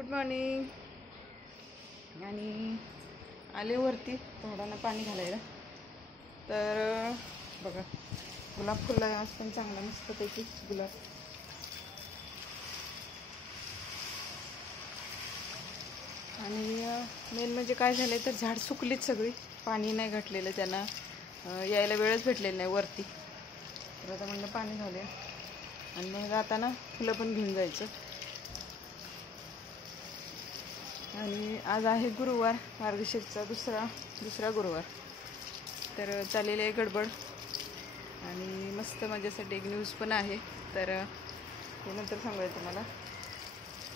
Good morning. आणि आले वरती झाडांना पाणी घालायला. तर बघा गुलाब फुलला आज पण चांगला मस्तपैकी गुलाब. आणि मेन म्हणजे काय झालं तर झाड सुकलीच सगळी, पाणी नाही घातलेलं, त्यांना यायला वेळच भेटलेला नाही वरती. तर आता म्हणलं पाणी घालूया आणि मग जाताना फुलं पण घेऊन जायचं. आणि आज आहे गुरुवार, मार्गशीर्षचा दुसरा गुरुवार. तर चाललेली आहे गडबड आणि मस्त माझ्यासाठी एक न्यूज पण आहे, तर ते नंतर सांगूया तुम्हाला.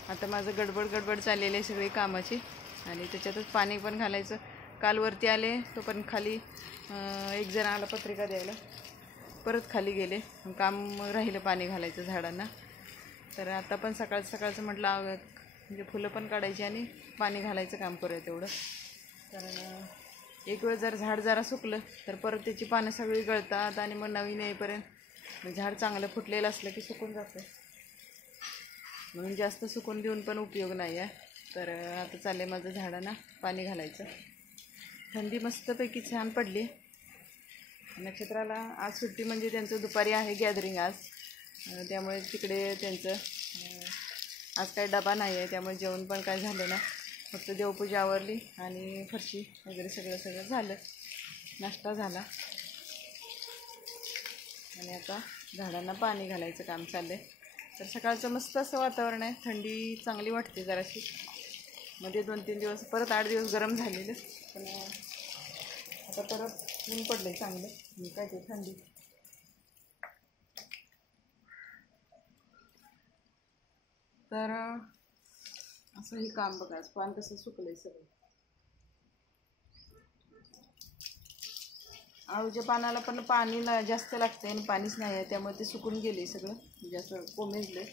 आता माझं गडबड चाललेली आहे सगळी कामाची आणि त्याच्यातच पाणी पण घालायचं. काल वरती आले तो पण खाली एक जण आला पत्रिका द्यायला, परत खाली गेले, काम राहिलं पाणी घालायचं झाडांना. तर आता पण सकाळचं म्हटलं म्हणजे फुलं पण काढायची आणि पाणी घालायचं काम करूया तेवढं. कारण एक वेळ जर झाड जरा सुकलं तर परत त्याची पानं सगळी गळतात आणि मग नवीन येईपर्यंत झाड चांगलं फुटलेलं असलं की सुकून जातं. म्हणून जास्त सुकून देऊन पण उपयोग नाही आहे. तर आता चालले माझं झाडांना पाणी घालायचं. थंडी मस्तपैकी छान पडली. नक्षत्राला आज सुट्टी, म्हणजे त्यांचं दुपारी आहे गॅदरिंग आज, त्यामुळे तिकडे त्यांचं आज काही डबा नाही आहे, त्यामुळे जेवण पण काय झालं ना. फक्त देवपूजा आवरली आणि फरशी वगैरे सगळं झालं, नाश्ता झाला आणि आता झाडांना पाणी घालायचं काम चाललं आहे. तर सकाळचं मस्त असं वातावरण आहे, थंडी चांगली वाटते जराशी. मध्ये 2-3 दिवस, परत 8 दिवस गरम झालेलं, पण आता परत ऊन पडलं आहे चांगलं. काय ते थंडी. तर असं हे काम बघा, पान कसं सुकलंय सगळं. आळूच्या पानाला पण पाणी जास्त लागतंय आणि पाणीच नाही आहे, त्यामुळे ते सुकून गेले सगळं, म्हणजे असं कोमेजले.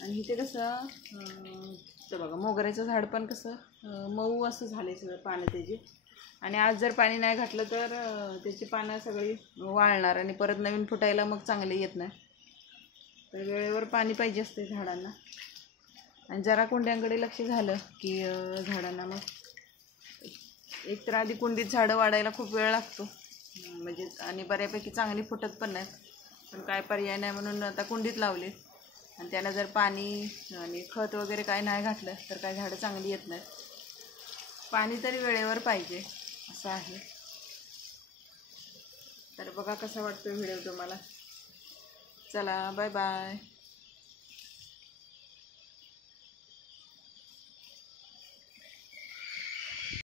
आणि इथे कसं तर बघा मोगऱ्याचं झाड पण कसं मऊ असं झालंय सगळं पानं त्याची. आणि आज जर पाणी नाही घातलं तर त्याची पानं सगळी वाळणार आणि परत नवीन फुटायला मग चांगले येत नाही. तर वेळेवर पाणी पाहिजे असते झाडांना. आणि जरा कुंड्यांकडे लक्ष झालं की झाडांना मग एक तर आधी कुंडीत झाडं वाढायला खूप वेळ लागतो, म्हणजे आणि बऱ्यापैकी चांगली फुटत पण नाहीत. पण काय पर्याय नाही म्हणून आता कुंडीत लावले. आणि त्याला जर पाणी आणि खत वगैरे काय नाही घातलं तर काय झाडं चांगली येत नाहीत. पाणी तरी वेळेवर पाहिजे असं आहे. तर बघा कसा वाटतो व्हिडिओ तुम्हाला. चला बाय बाय.